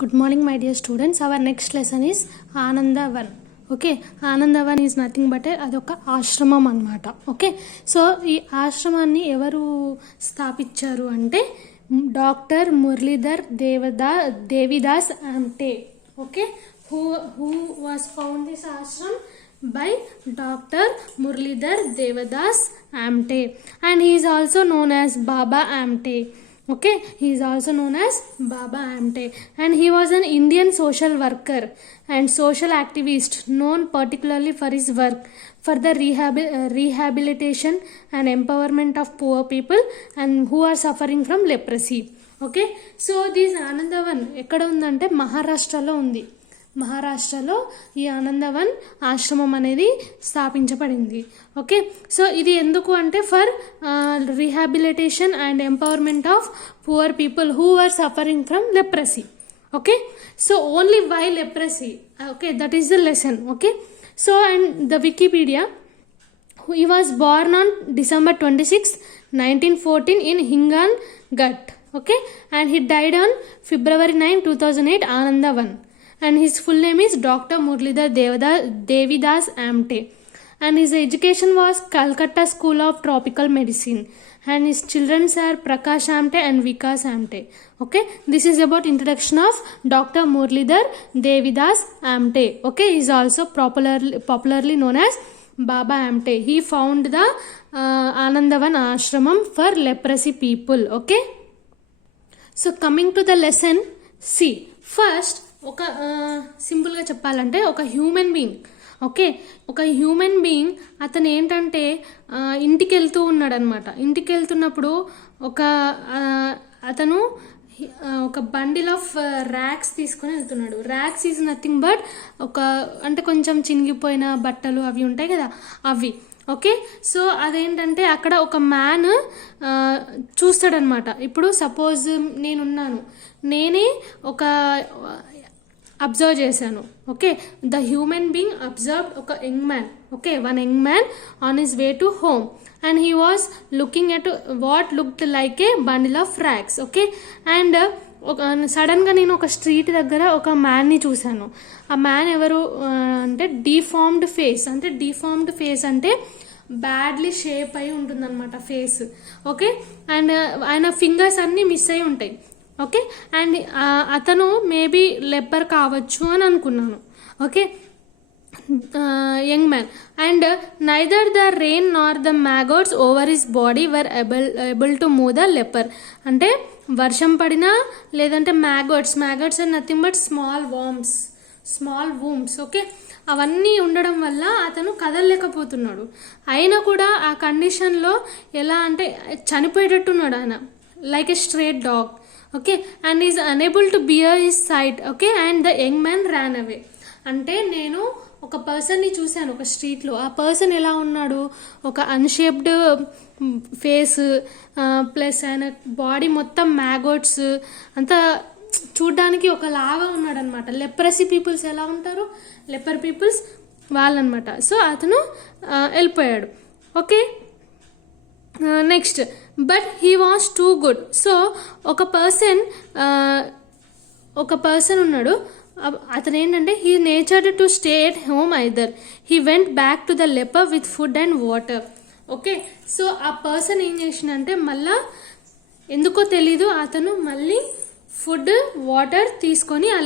Good morning, my dear students. Our next lesson is Anandavan. Okay, Anandavan is nothing but అదొక ఆశ్రమం అన్నమాట. Okay, so ఈ ఆశ్రమాన్ని ఎవరు స్థాపించారు అంటే doctor Muralidhar Devidas Amte. Okay, who was found this ashram by Dr. Muralidhar Devadas Amte, and he is also known as Baba Amte. Okay, he is also known as Baba Amte, and he was an Indian social worker and social activist known particularly for his work for the rehabilitation and empowerment of poor people and who are suffering from leprosy. Okay, so this Anandavan ఎక్కడ ఉందంటే మహారాష్ట్రలో ఉంది. మహారాష్ట్రలో ఈ ఆనందవన్ ఆశ్రమం అనేది స్థాపించబడింది. Okay, so ఇది ఎందుకు అంటే for rehabilitation and empowerment of poor people who are suffering from leprosy. Okay, so only why leprosy? Okay, that is the lesson. Okay, so and the Wikipedia, he was born on December 26, 1914 in Hingangat. Okay, and he died on February 9, 2008, Anandavan. And his full name is Dr. Muralidhar Devidas Amte, and his education was Calcutta School of Tropical Medicine, and his children are Prakash Amte and Vikas Amte. Okay, this is about introduction of Dr. Muralidhar Devidas Amte. Okay, he is also popularly known as Baba Amte. He found the Anandavan Ashramam for leprosy people. Okay, so coming to the lesson, see first ఒక సింపుల్గా చెప్పాలంటే ఒక human being. Okay, ఒక human being అతను ఏంటంటే ఇంటికి వెళ్తూ ఉన్నాడు అనమాట. ఇంటికి వెళ్తున్నప్పుడు అతను ఒక బండిల్ ఆఫ్ ర్యాక్స్ తీసుకొని వెళ్తున్నాడు. ర్యాక్స్ ఈజ్ నథింగ్ బట్ అంటే కొంచెం చినిగిపోయిన బట్టలు అవి ఉంటాయి కదా, అవి. ఓకే, సో అదేంటంటే అక్కడ ఒక మ్యాన్ చూస్తాడనమాట. ఇప్పుడు సపోజ్ నేనే ఒక అబ్జర్వ్ చేశాను. Okay, the human being observed ఒక young man. Okay, one young man on his way to home and he was looking at what looked like a bundle of rags. Okay, and సడన్గా నేను ఒక street దగ్గర ఒక మ్యాన్ని చూశాను. ఆ man ఎవరు అంటే డీఫార్మ్డ్ ఫేస్ అంటే బ్యాడ్లీ షేప్ అయి ఉంటుందన్నమాట ఫేస్. ఓకే, అండ్ ఆయన ఫింగర్స్ అన్నీ మిస్ అయి ఉంటాయి. ఓకే, అండ్ అతను మేబీ లెపర్ కావచ్చు అని అనుకున్నాను. Okay, young man, and neither the rain nor the maggots over his body were able to move the leper. అంటే వర్షం పడినా లేదంటే maggots are nothing but small worms. Okay, అవన్నీ ఉండడం వల్ల అతను కదలలేకపోతున్నాడు. అయినా కూడా ఆ కండిషన్లో ఎలా అంటే చనిపోయేటట్టున్నాడు ఆయన, like a straight dog. Okay, and is unable to bear his sight. Okay, and the young man ran away. అంటే నేను ఒక పర్సన్ని చూశాను ఒక స్ట్రీట్లో. ఆ పర్సన్ ఎలా ఉన్నాడు, ఒక అన్షేప్డ్ ఫేస్ ప్లస్ ఆయన బాడీ మొత్తం మ్యాగోట్స్ అంతా చూడ్డానికి ఒకలాగా ఉన్నాడు అనమాట. లెప్రసీ పీపుల్స్ ఎలా ఉంటారు, లెపర్ పీపుల్స్ వాళ్ళనమాట. సో అతను వెళ్ళిపోయాడు. Okay, next, but he was too good. So ఒక పర్సన్ ఉన్నాడు. అతను ఏంటంటే he natured to stay at home either he went back to the leopard with food and water. Okay, so ఆ person ఏం చేసిందంటే మళ్ళా ఎందుకో తెలీదు అతను మళ్ళీ ఫుడ్ వాటర్ తీసుకొని ఆ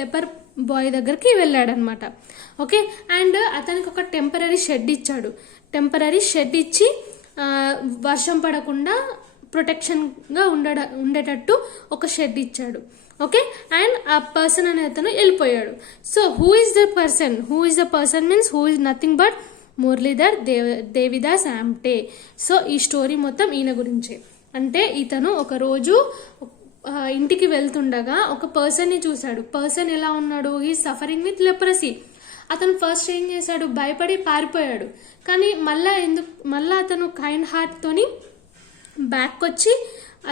లెపర్ బాయ్ దగ్గరికి వెళ్ళాడనమాట. ఓకే, అండ్ అతనికి ఒక టెంపరీ షెడ్ ఇచ్చి వర్షం పడకుండా ప్రొటెక్షన్గా ఉండేటట్టు ఒక షెడ్ ఇచ్చాడు. ఓకే, అండ్ ఆ పర్సన్ అనే అతను వెళ్ళిపోయాడు. So who is the person means who is nothing but Muralidhar Devidas Amte. So ఈ స్టోరీ మొత్తం ఈయన గురించే. అంటే ఇతను ఒకరోజు ఇంటికి వెళ్తుండగా ఒక పర్సన్ని చూశాడు. పర్సన్ ఎలా ఉన్నాడు, హీ సఫరింగ్ విత్ లెప్రసీ. అతను ఫస్ట్ ఏం చేశాడు, భయపడి పారిపోయాడు. కానీ మళ్ళా అతను కైండ్ హార్ట్తోని బ్యాక్ వచ్చి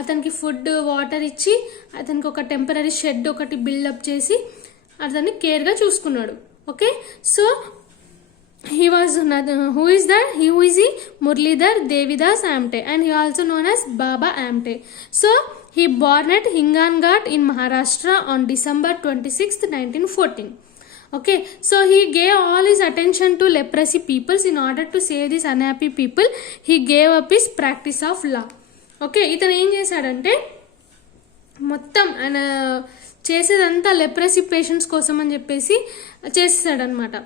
అతనికి ఫుడ్ వాటర్ ఇచ్చి అతనికి ఒక టెంపరీ షెడ్ ఒకటి బిల్డప్ చేసి అతన్ని కేర్గా చూసుకున్నాడు. Okay, so he was who is Muralidhar Devidas Amte, and he also known as Baba Amte. So he born at Hinganghat in Maharashtra on December 26th, 1914. Okay, so he gave all his attention to leprosy peoples. In order to save these unhappy people, he gave up his practice of law. Okay, ఇతను ఏం చేశాడంటే మొత్తం ఆయన చేసేదంతా leprosy patients కోసం అని చెప్పేసి చేసేసాడనమాట.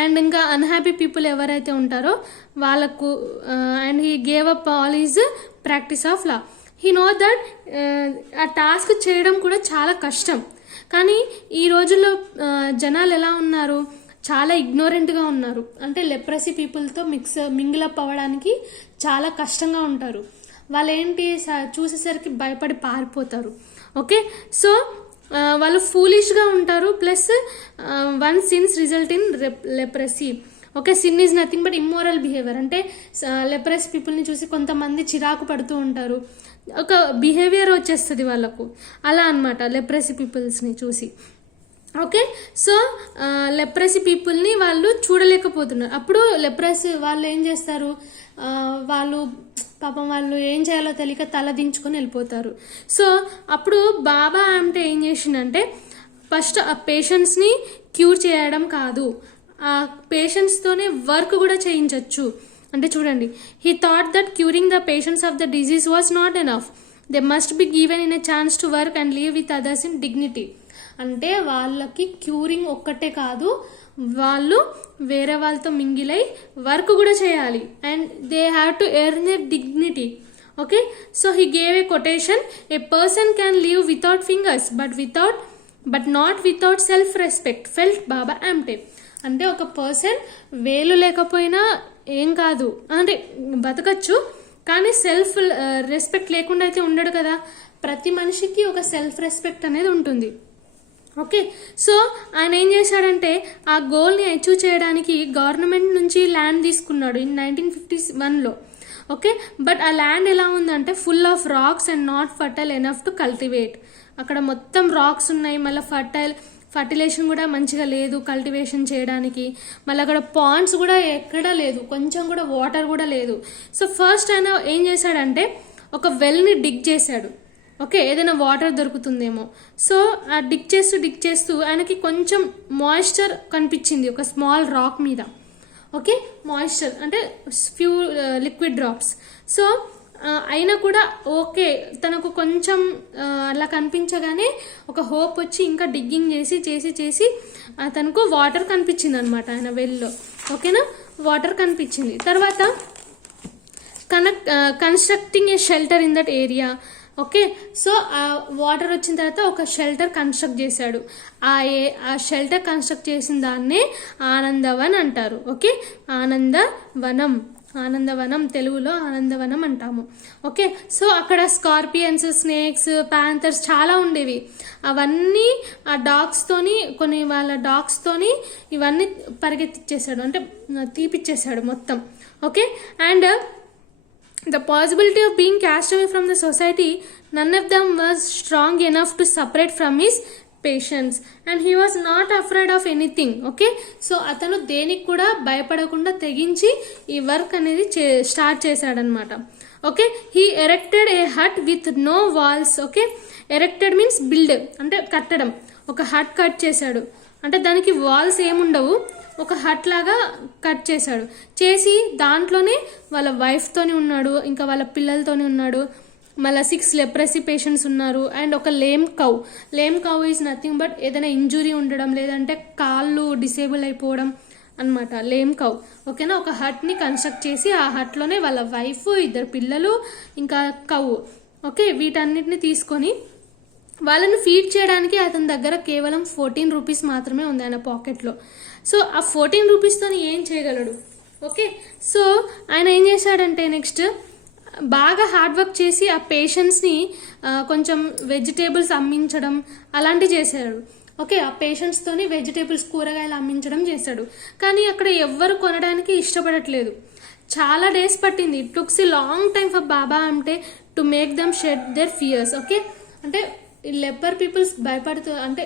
And ఇంకా అన్హ్యాపీ పీపుల్ ఎవరైతే ఉంటారో వాళ్ళకు and he gave up all is practice of law. He know that ఆ టాస్క్ చేయడం కూడా చాలా కష్టం. కానీ ఈ రోజుల్లో జనాలు ఎలా ఉన్నారు, చాలా ఇగ్నోరెంట్గా ఉన్నారు. అంటే లెప్రసీ పీపుల్తో మింగిలప్ అవ్వడానికి చాలా కష్టంగా ఉంటారు. వాళ్ళు ఏంటి చూసేసరికి భయపడి పారిపోతారు. ఓకే, సో వాళ్ళు ఫూలిష్గా ఉంటారు. Plus one since result in leprosy. Okay, sin is nothing but immoral behaviour. అంటే లెప్రసీ పీపుల్ని చూసి కొంతమంది చిరాకు పడుతూ ఉంటారు, ఒక బిహేవియర్ వచ్చేస్తుంది వాళ్ళకు, అలా అనమాట లెప్రసీ పీపుల్స్ని చూసి. ఓకే, సో లెప్రసీ పీపుల్ని వాళ్ళు చూడలేకపోతున్నారు. అప్పుడు లెప్రసీ వాళ్ళు ఏం చేస్తారు, వాళ్ళు పాపం వాళ్ళు ఏం చేయాలో తెలియక తల దించుకొని వెళ్ళిపోతారు. సో అప్పుడు బాబా అంటే ఏం చేసిందంటే ఫస్ట్ ఆ పేషెంట్స్ని క్యూర్ చేయడం కాదు, ఆ పేషెంట్స్తోనే వర్క్ కూడా చేయించవచ్చు. అంటే చూడండి, he thought that curing the patients of the disease was not enough, they must be given in a chance to work and live with others in dignity. అంటే వాళ్ళకి క్యూరింగ్ ఒక్కటే కాదు, వాళ్ళు వేరే వాళ్ళతో మింగిలై వర్క్ కూడా చేయాలి. And they have to earn a dignity. Okay, so he gave a quotation, a person can live without fingers but not without self respect, felt Baba Amte. అంటే ఒక పర్సన్ వేలు లేకపోయినా ఏం కాదు, అంటే బతకచ్చు, కానీ సెల్ఫ్ రెస్పెక్ట్ లేకుండా అయితే ఉండడు కదా. ప్రతి మనిషికి ఒక సెల్ఫ్ రెస్పెక్ట్ అనేది ఉంటుంది. ఓకే, సో ఆయన ఏం చేశాడంటే ఆ గోల్ని అచీవ్ చేయడానికి గవర్నమెంట్ నుంచి ల్యాండ్ తీసుకున్నాడు ఇన్ 1951లో. ఓకే, బట్ ఆ ల్యాండ్ ఎలా ఉందంటే full of rocks and not fertile enough to cultivate. అక్కడ మొత్తం రాక్స్ ఉన్నాయి, మళ్ళీ ఫర్టిలైజేషన్ కూడా మంచిగా లేదు కల్టివేషన్ చేయడానికి. మళ్ళీ అక్కడ పాండ్స్ కూడా ఎక్కడా లేదు, కొంచెం కూడా వాటర్ కూడా లేదు. సో ఫస్ట్ ఆయన ఏం చేశాడంటే ఒక వెల్ని డిగ్ చేశాడు. ఓకే, ఏదైనా వాటర్ దొరుకుతుందేమో. సో ఆ డిగ్ చేస్తూ ఆయనకి కొంచెం మాయిశ్చర్ కనిపించింది ఒక స్మాల్ రాక్ మీద. ఓకే, మాయిశ్చర్ అంటే ఫ్యూ లిక్విడ్ డ్రాప్స్. సో అయినా కూడా ఓకే, తనకు కొంచెం అలా కనిపించగానే ఒక హోప్ వచ్చి ఇంకా డిగ్గింగ్ చేసి తనకు వాటర్ కనిపించింది అనమాట ఆయన వెల్లో. ఓకేనా, వాటర్ కనిపించింది. తర్వాత constructing A shelter in that area. Okay, so ఆ వాటర్ వచ్చిన తర్వాత ఒక షెల్టర్ కన్స్ట్రక్ట్ చేశాడు. ఆ షెల్టర్ కన్స్ట్రక్ట్ చేసిన దాన్నే ఆనందవన్ అంటారు. ఓకే, ఆనందవనం తెలుగులో ఆనందవనం అంటాము. ఓకే, సో అక్కడ స్కార్పియన్స్, స్నేక్స్, ప్యాంథర్స్ చాలా ఉండేవి. అవన్నీ ఆ డాగ్స్తోని వాళ్ళ డాగ్స్తోని ఇవన్నీ పరిగెత్తిచ్చేసాడు, అంటే తీపిచ్చేసాడు మొత్తం. Okay, and the possibility of being cast away from the society, none of them was strong enough to separate from his patients and he was not afraid of anything. Okay, so atanu దేనికి కూడా భయపడకుండా తెగించి ఈ work అనేది start చేశాడనమాట. Okay, he erected a hut with no walls. Okay, erected means build, అంటే కట్టడం. ఒక హట్ కట్ చేశాడు, అంటే దానికి వాల్స్ ఏముండవు, ఒక హట్ లాగా కట్ చేసి దాంట్లోనే వాళ్ళ వైఫ్తోని ఉన్నాడు, ఇంకా వాళ్ళ పిల్లలతోని ఉన్నాడు, మళ్ళీ 6 లెప్రసీ పేషెంట్స్ ఉన్నారు. అండ్ ఒక lame cow is nothing but ఏదైనా ఇంజురీ ఉండడం, లేదంటే కాళ్ళు డిసేబుల్ అయిపోవడం అనమాట లేమ్ కౌ. ఓకేనా, ఒక హట్ని కన్స్ట్రక్ట్ చేసి ఆ హట్లోనే వాళ్ళ వైఫ్, 2 పిల్లలు, ఇంకా కౌ. ఓకే, వీటన్నిటిని తీసుకొని వాళ్ళని ఫీడ్ చేయడానికి అతని దగ్గర కేవలం 14 రూపీస్ మాత్రమే ఉంది ఆయన పాకెట్లో. సో ఆ 14 రూపీస్తో ఏం చేయగలడు. ఓకే, సో ఆయన ఏం చేశాడంటే నెక్స్ట్ బాగా హార్డ్ వర్క్ చేసి ఆ పేషెంట్స్ని కొంచెం వెజిటేబుల్స్ అమ్మించడం అలాంటివి చేశాడు. ఓకే, ఆ పేషెంట్స్తోని వెజిటేబుల్స్, కూరగాయలు అమ్మించడం చేశాడు. కానీ అక్కడ ఎవ్వరు కొనడానికి ఇష్టపడట్లేదు. చాలా డేస్ పట్టింది. It takes a long time for Baba అంటే to make them shed their fears. Okay, అంటే లెపర్ పీపుల్స్ అంటే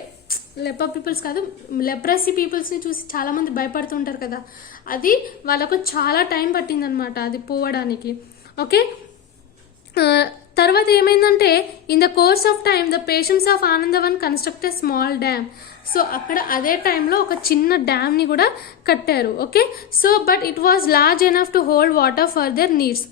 లెపర్ పీపుల్స్ కాదు, లెప్రసీ పీపుల్స్ని చూసి చాలామంది భయపడుతుంటారు కదా, అది వాళ్ళకు చాలా టైం పట్టిందనమాట అది పోవడానికి. ఓకే, తర్వాత ఏమైందంటే in the course of time the patients of Anandwan construct a small dam. So అక్కడ అదే టైంలో ఒక చిన్న డ్యామ్ని కూడా కట్టారు. Okay, so but it was large enough to hold water for their needs.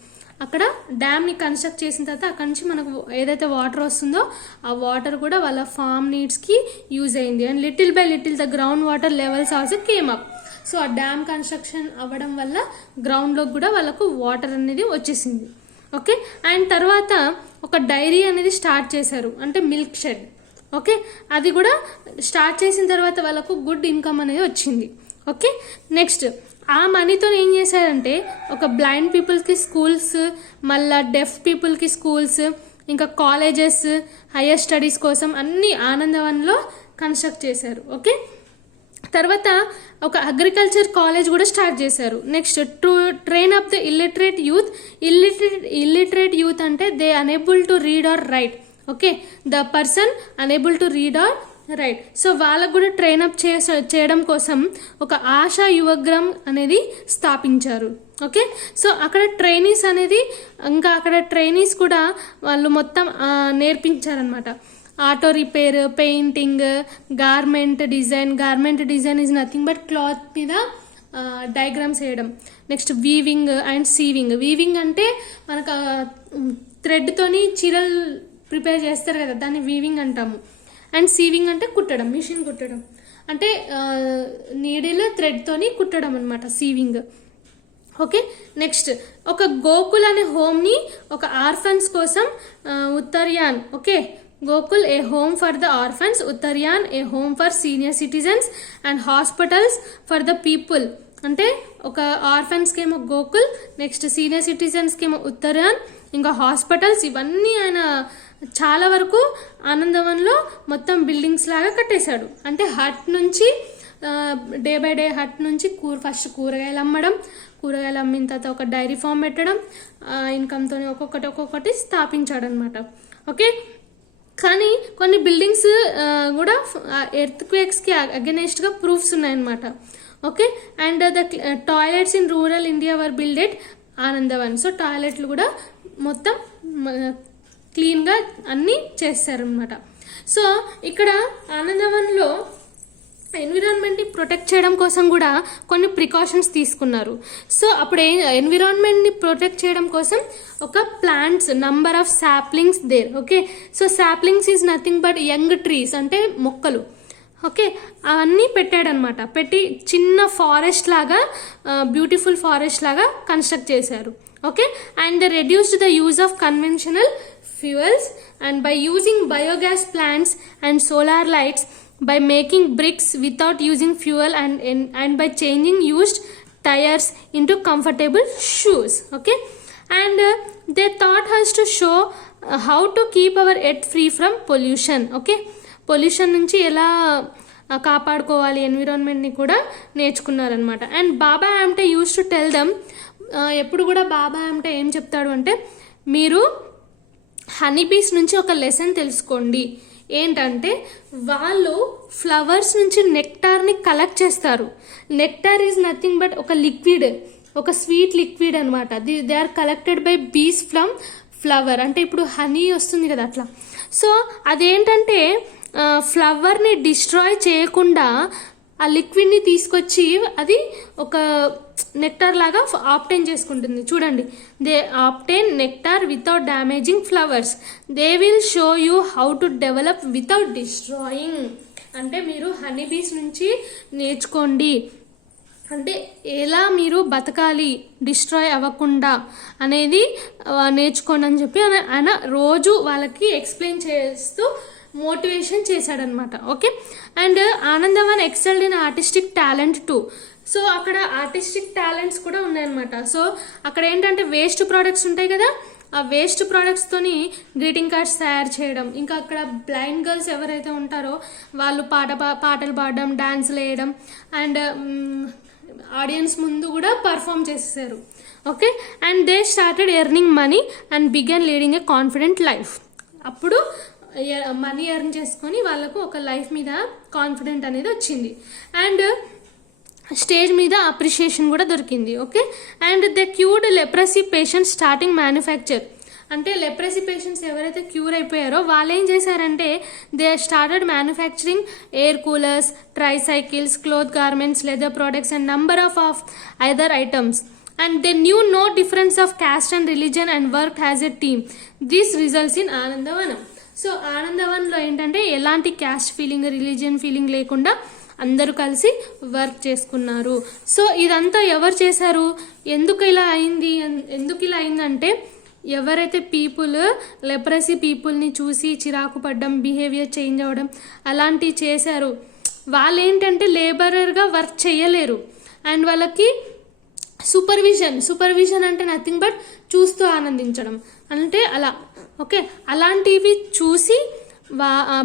అక్కడ డ్యామ్ని కన్స్ట్రక్ట్ చేసిన తర్వాత అక్కడి నుంచి మనకు ఏదైతే వాటర్ వస్తుందో ఆ వాటర్ కూడా వాళ్ళ ఫార్మ్ నీడ్స్కి యూజ్ అయింది. And little by little the ground water levels also came up. So ఆ డ్యామ్ కన్స్ట్రక్షన్ అవ్వడం వల్ల గ్రౌండ్లోకి కూడా వాళ్ళకు వాటర్ అనేది వచ్చేసింది. ఓకే, అండ్ తర్వాత ఒక డైరీ అనేది స్టార్ట్ చేశారు, అంటే మిల్క్ షెడ్. ఓకే, అది కూడా స్టార్ట్ చేసిన తర్వాత వాళ్ళకు గుడ్ ఇన్కమ్ అనేది వచ్చింది. ఓకే, నెక్స్ట్ ఆ మనీతో ఏం చేశారంటే ఒక బ్లైండ్ పీపుల్కి స్కూల్స్, మళ్ళీ డెఫ్ పీపుల్కి స్కూల్స్, ఇంకా కాలేజెస్, హయ్యర్ స్టడీస్ కోసం అన్ని ఆనందవన్లో కన్స్ట్రక్ట్ చేశారు. ఓకే, తర్వాత ఒక అగ్రికల్చర్ కాలేజ్ కూడా స్టార్ట్ చేశారు. Next to train up the illiterate youth. Illiterate youth అంటే they unable to read or write. Okay, the person unable to read or write. So వాళ్ళకు కూడా ట్రైన్ అప్ చేయడం కోసం ఒక ఆశా యువగ్రామ్ అనేది స్థాపించారు. ఓకే, సో అక్కడ ట్రైనీస్ అనేది ఇంకా అక్కడ ట్రైనీస్ కూడా వాళ్ళు మొత్తం నేర్పించారనమాట. Auto repair, painting, garment design is nothing but cloth మీద డయాగ్రామ్స్ వేయడం. Next weaving and sewing. Weaving అంటే మనకు థ్రెడ్తోని చీరలు ప్రిపేర్ చేస్తారు కదా, దాన్ని వీవింగ్ అంటాము. అండ్ సీవింగ్ అంటే కుట్టడం, మిషన్ కుట్టడం, అంటే నీడిల్ థ్రెడ్తోని కుట్టడం అనమాట సీవింగ్. ఓకే, నెక్స్ట్ ఒక గోకుల్ అనే హోమ్ని ఒక ఆర్ఫన్స్ కోసం Uttarayan. Okay, Gokul a home for the orphans, Uttarayan a home for senior citizens and hospitals for the people. అంటే ఒక ఆర్ఫన్స్కి ఏమో గోకుల్, నెక్స్ట్ సీనియర్ సిటిజన్స్కి ఏమో ఉత్తర్యాన్, ఇంకా హాస్పిటల్స్, ఇవన్నీ ఆయన చాలా వరకు ఆనందవన్లో మొత్తం బిల్డింగ్స్ లాగా కట్టేశాడు. అంటే హట్ నుంచి డే బై డే హట్ నుంచి ఫస్ట్ కూరగాయలు అమ్మడం, కూరగాయలు అమ్మిన తర్వాత ఒక డైరీ ఫామ్ పెట్టడం, ఇన్కమ్తో ఒక్కొక్కటి స్థాపించాడు అనమాట. ఓకే, కానీ కొన్ని బిల్డింగ్స్ కూడా ఎర్త్ క్వేక్స్కి అగెనెస్ట్గా ప్రూఫ్స్ ఉన్నాయన్నమాట. Okay, and the toilets in rural India were builded Anandwan. So టాయిలెట్లు కూడా మొత్తం క్లీన్గా అన్నీ చేస్తారనమాట. సో ఇక్కడ ఆనందవన్లో ఎన్విరాన్మెంట్ని ప్రొటెక్ట్ చేయడం కోసం కూడా కొన్ని ప్రికాషన్స్ తీసుకున్నారు. సో అప్పుడు ఎన్విరాన్మెంట్ని ప్రొటెక్ట్ చేయడం కోసం ఒక plants number of saplings there. Okay, so saplings is nothing but young trees, అంటే మొక్కలు. ఓకే, అవన్నీ పెట్టాడనమాట. పెట్టి చిన్న ఫారెస్ట్ లాగా, బ్యూటిఫుల్ ఫారెస్ట్ లాగా కన్స్ట్రక్ట్ చేశారు. Okay, and they reduced the use of conventional fuels and by using biogas plants and solar lights, by making bricks without using fuel and by changing used tires into comfortable shoes. Okay, and they taught us to show how to keep our earth free from pollution. Okay, pollution నుంచి ఎలా కాపాడుకోవాలి ఎన్విరాన్మెంట్ని కూడా నేర్చుకున్నారనమాట. And Baba Amte use to tell them, ఎప్పుడు కూడా బాబా ఆమ్టే ఏం చెప్తాడు అంటే, మీరు హనీబీస్ నుంచి ఒక లెసన్ తెలుసుకోండి. ఏంటంటే వాళ్ళు ఫ్లవర్స్ నుంచి నెక్టార్ని కలెక్ట్ చేస్తారు. నెక్టార్ ఈజ్ నథింగ్ బట్ ఒక లిక్విడ్, ఒక స్వీట్ లిక్విడ్ అనమాట. దే ఆర్ కలెక్టెడ్ బై బీస్ ఫ్రమ్ ఫ్లవర్. అంటే ఇప్పుడు హనీ వస్తుంది కదా అట్లా. సో అదేంటంటే ఫ్లవర్ని డిస్ట్రాయ్ చేయకుండా ఆ లిక్విడ్ని తీసుకొచ్చి అది ఒక నెక్టార్ లాగా ఆప్టైన్ చేసుకుంటుంది. చూడండి, they obtain nectar without damaging flowers. They will show you how to develop without destroying. అంటే మీరు హనీబీస్ నుంచి నేర్చుకోండి, అంటే ఎలా మీరు బతకాలి డిస్ట్రాయ్ అవ్వకుండా అనేది నేర్చుకోండి అని చెప్పి ఆయన రోజు వాళ్ళకి ఎక్స్ప్లెయిన్ చేస్తూ మోటివేషన్ చేశాడనమాట. Okay, and Anandwan excelled in artistic talent too. So అక్కడ ఆర్టిస్టిక్ టాలెంట్స్ కూడా ఉన్నాయన్నమాట. సో అక్కడ ఏంటంటే వేస్ట్ ప్రోడక్ట్స్ ఉంటాయి కదా, ఆ వేస్ట్ ప్రోడక్ట్స్తోని గ్రీటింగ్ కార్డ్స్ తయారు చేయడం, ఇంకా అక్కడ బ్లైండ్ గర్ల్స్ ఎవరైతే ఉంటారో వాళ్ళు పాటలు పాడడం, డాన్సులు వేయడం, అండ్ ఆడియన్స్ ముందు కూడా పర్ఫామ్ చేసేసారు. Okay, and they started earning money and began leading a confident life. అప్పుడు మనీ ఎర్న్ చేసుకొని వాళ్ళకు ఒక లైఫ్ మీద కాన్ఫిడెంట్ అనేది వచ్చింది. అండ్ స్టేజ్ మీద అప్రిషియేషన్ కూడా దొరికింది. Okay, and the cured leprosy patient starting manufacture. అంటే లెప్రసీ పేషెంట్స్ ఎవరైతే క్యూర్ అయిపోయారో వాళ్ళు ఏం చేశారంటే they started manufacturing air coolers, tricycles, cloth garments, leather products and number of other items. And they knew no difference of caste and religion and worked as a team. This results in Anandavanam. So ఆనందవనంలో ఏంటంటే ఎలాంటి caste feeling, religion feeling లేకుండా అందరూ కలిసి work చేసుకున్నారు. So ఇదంతా ఎవరు చేశారు, ఎందుకు ఇలా అయిందంటే ఎవరైతే పీపుల్ లెప్రసీ పీపుల్ని చూసి చిరాకు పడ్డం, బిహేవియర్ చేంజ్ అవ్వడం అలాంటివి చేశారు, వాళ్ళు ఏంటంటే లేబరర్గా వర్క్ చేయలేరు. అండ్ వాళ్ళకి సూపర్విజన్ అంటే నథింగ్ బట్ చూస్తూ ఆనందించడం అంటే అలా. ఓకే, అలాంటివి చూసి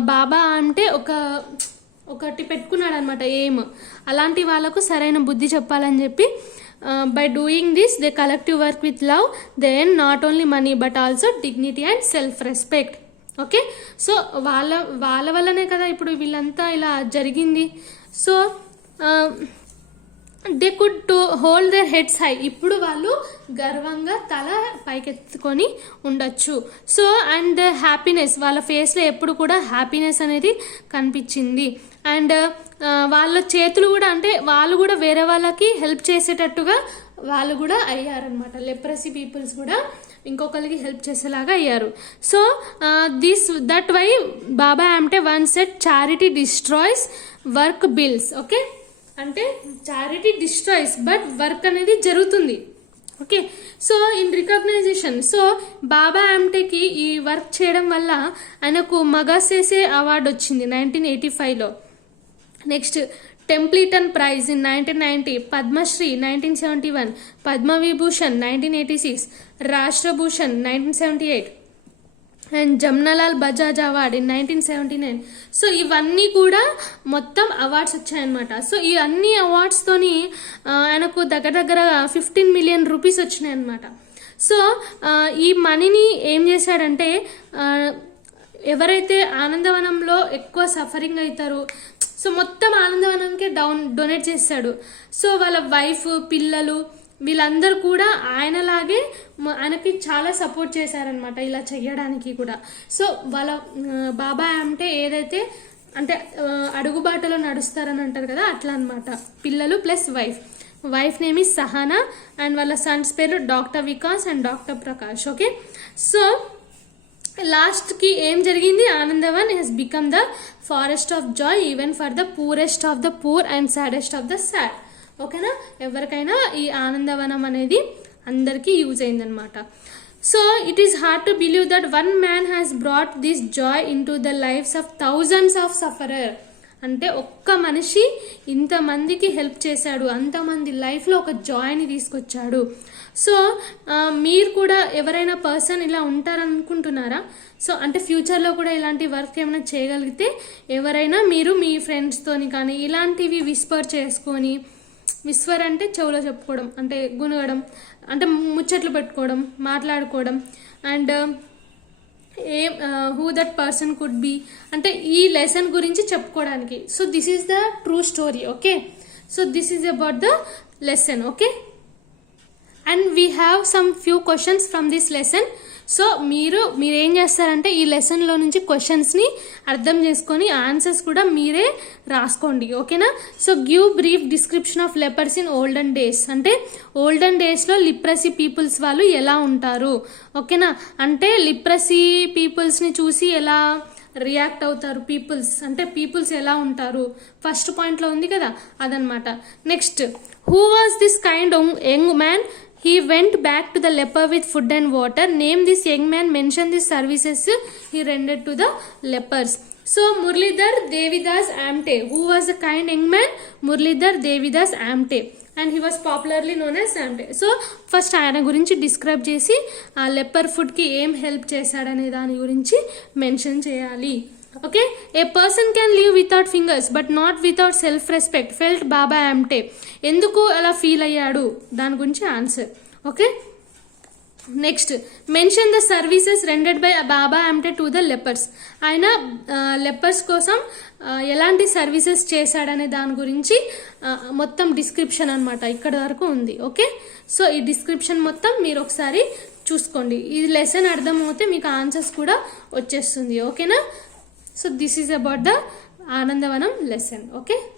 బాబా అంటే ఒకటి పెట్టుకున్నాడు అనమాట ఎయిమ్. అలాంటి వాళ్ళకు సరైన బుద్ధి చెప్పాలని చెప్పి by doing this they collective work with love they earn not only money but also dignity and self respect. Okay, so వాళ్ళ వల్లనే కదా ఇప్పుడు వీళ్ళంతా ఇలా జరిగింది. So they could to hold their heads high. ఇప్పుడు వాళ్ళు గర్వంగా తల పైకెత్తుకొని ఉండొచ్చు. సో అండ్ హ్యాపీనెస్, వాళ్ళ ఫేస్లో ఎప్పుడు కూడా హ్యాపీనెస్ అనేది కనిపించింది. అండ్ వాళ్ళ చేతులు కూడా అంటే వాళ్ళు కూడా వేరే వాళ్ళకి హెల్ప్ చేసేటట్టుగా వాళ్ళు కూడా అయ్యారనమాట. లెప్రసీ పీపుల్స్ కూడా ఇంకొకరికి హెల్ప్ చేసేలాగా అయ్యారు. సో దట్ వై బాబా అంటే one set charity destroys work builds. Okay, అంటే చారిటీ డిస్ట్రాయ్స్ బట్ వర్క్ అనేది జరుగుతుంది. Okay, so in recognition, so Baba ఆమ్టేకి ఈ వర్క్ చేయడం వల్ల ఆయనకు మగసేసే అవార్డు వచ్చింది 1985లో. Next Templeton prize in 1990, Padmashri 1971, Padmavibhushan 1986, Rashtrabhushan 1978 and Jamnalal Bajaj award in 1979. So ఇవన్నీ కూడా మొత్తం అవార్డ్స్ వచ్చాయన్నమాట. సో ఈ అన్ని అవార్డ్స్తోని ఆయనకు దగ్గర 15 మిలియన్ రూపీస్ వచ్చినాయి అనమాట. సో ఈ మనీని ఏం చేశాడంటే ఎవరైతే ఆనందవనంలో ఎక్కువ సఫరింగ్ అవుతారో సో మొత్తం ఆనందవనంకే డొనేట్ చేశాడు. సో వాళ్ళ వైఫ్, పిల్లలు వీళ్ళందరూ కూడా ఆయనకి చాలా సపోర్ట్ చేశారనమాట ఇలా చెయ్యడానికి కూడా. సో వాళ్ళ బాబా అంటే ఏదైతే అంటే అడుగుబాటలో నడుస్తారని అంటారు కదా, అట్లా అనమాట. పిల్లలు plus wife name is Sahana and వాళ్ళ సన్స్ పేరు doctor Vikas and doctor Prakash. Okay, so లాస్ట్కి ఏం జరిగింది, Anandwan has become the forest of joy even for the poorest of the poor and saddest of the sad. ఓకేనా, ఎవరికైనా ఈ ఆనందవనం అనేది అందరికీ యూజ్ అయిందనమాట. So it is hard to believe that one man has brought this joy into the lives of thousands of sufferer. అంటే ఒక్క మనిషి ఇంతమందికి హెల్ప్ చేశాడు, అంతమంది లైఫ్లో ఒక జాయ్ని తీసుకొచ్చాడు. సో మీరు కూడా ఎవరైనా పర్సన్ ఇలా ఉంటారనుకుంటున్నారా? సో అంటే ఫ్యూచర్లో కూడా ఇలాంటి వర్క్ ఏమైనా చేయగలిగితే ఎవరైనా మీరు మీ ఫ్రెండ్స్తోని కానీ ఇలాంటివి విస్పర్ అంటే చెవులో చెప్పుకోవడం, అంటే గునగడం, అంటే ముచ్చట్లు పెట్టుకోవడం, మాట్లాడుకోవడం and who that person could be అంటే ఈ లెసన్ గురించి చెప్పుకోవడానికి. So this is the true story. Okay, so this is about the lesson. Okay, and we have some few questions from this lesson. So మీరు ఏం చేస్తారంటే ఈ లెసన్లో నుంచి క్వశ్చన్స్ని అర్థం చేసుకొని ఆన్సర్స్ కూడా మీరే రాసుకోండి. ఓకేనా, so give brief description of lepers in olden days. అంటే ఓల్డెన్ డేస్లో లిప్రసీ పీపుల్స్ వాళ్ళు ఎలా ఉంటారు. ఓకేనా, అంటే లిప్రసీ పీపుల్స్ని చూసి ఎలా రియాక్ట్ అవుతారు పీపుల్స్ ఎలా ఉంటారు, ఫస్ట్ పాయింట్లో ఉంది కదా అదనమాట. Next, who was this kind young man? He went back to the leper with food and water. Name this young man, mention the services he rendered to the lepers. So Muralidhar Devidas Amte. Who was the kind young man? Muralidhar Devidas Amte. And he was popularly known as Amte. So first ఆయన గురించి describe చేసి ఆ leopard ఫుడ్కి ఏం help చేశాడనే దాని గురించి mention చేయాలి. Okay, a person can live without fingers but not without self respect felt Baba Amte. ఎందుకు అలా ఫీల్ అయ్యాడు దాని గురించి answer. Okay, next, mention the services rendered by Baba Amte to the lepers. ఆయన లెపర్స్ కోసం ఎలాంటి సర్వీసెస్ చేశాడనే దాని గురించి మొత్తం డిస్క్రిప్షన్ అనమాట ఇక్కడ వరకు ఉంది. ఓకే, సో ఈ డిస్క్రిప్షన్ మొత్తం మీరు ఒకసారి చూసుకోండి. ఈ లెసన్ అర్థమవుతే మీకు ఆన్సర్స్ కూడా వచ్చేస్తుంది. ఓకేనా? So this is about the Anandavanam lesson. Okay.